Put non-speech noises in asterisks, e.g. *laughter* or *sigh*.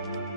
Thank *laughs* you.